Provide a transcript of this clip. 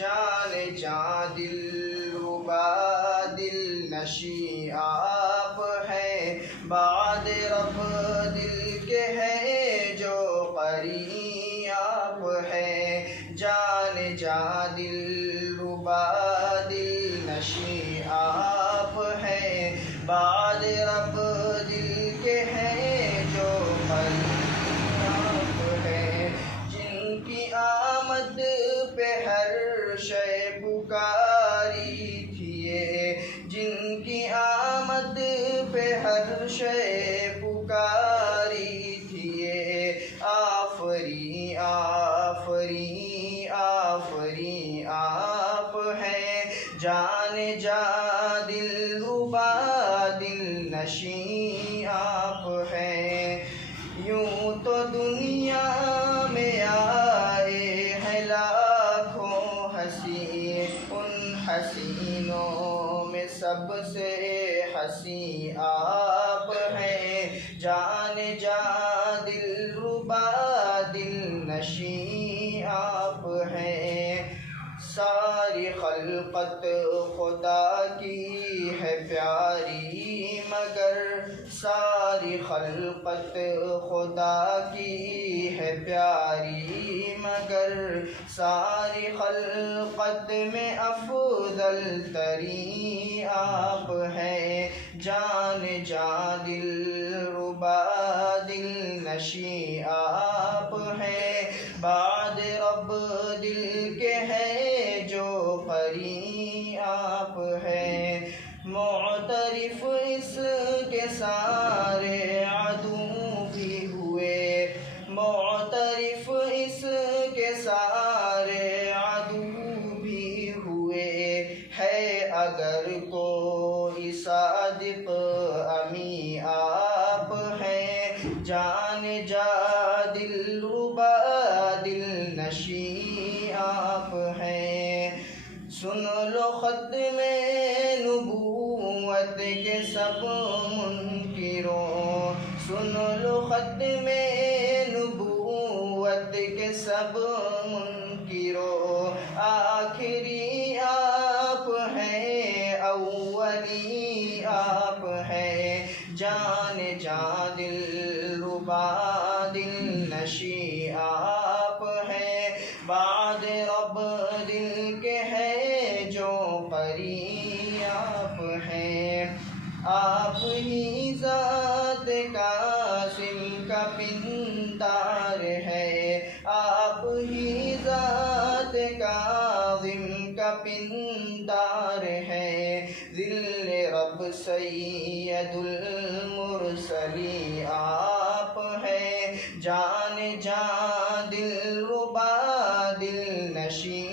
جان جاں دلربا دل نشیں آپ ہیں، بعد رب دل کے ہے جو قرین آپ ہیں۔ جان جاں دلربا دل نشیں آپ ہیں، بعد رب دل کے ہیں جو قرین آپ ہیں۔ جن کی آمد پہ ہر شے پکاری تھی یہ، جن کی آمد پہ ہر شے پکاری تھی یہ، آفریں آفریں آفریں آپ ہیں، جان جاں دلربا دل نشیں آپ ہیں۔ یوں تو دنیا میں آئے ہیں لاکھوں حسین، ان حسینوں میں سب سے حسین آپ ہیں، جان جاں دلربا دل نشیں آپ ہیں۔ ساری خلقت خدا کی ہے پیاری مگر، ساری خلقت خدا کی ہے پیاری مگر، ساری خلقت میں افضل ترین آپ ہیں، جان جاں دلربا دل نشیں آپ ہیں، بعد رب دل کے ہے جو قرین آپ ہیں۔ معترف اس کے سارے عدو بھی ہوئے، معترف اس کے سارے عدو بھی ہوئے، ہے اگر کوئی صادق امین آپ ہیں، جان جاں دلربا دل نشیں آپ ہیں۔ سن لو ختم نبوت کے سب منکروں، سن لو ختم نبوت کے سب منکروں، آخری آپ ہیں اولی آپ ہیں، جان جاں دلربا دل نشیں آپ ہیں، بعد رب دل کے ہے جو قرین آپ ہیں۔ آپ ہی ذات قاسم کا پندار ہے، آپ ہی ذات کاظم کا پندار ہے، ذل رب سید المرسلین آپ ہیں، جان جاں دلربا دل نشیں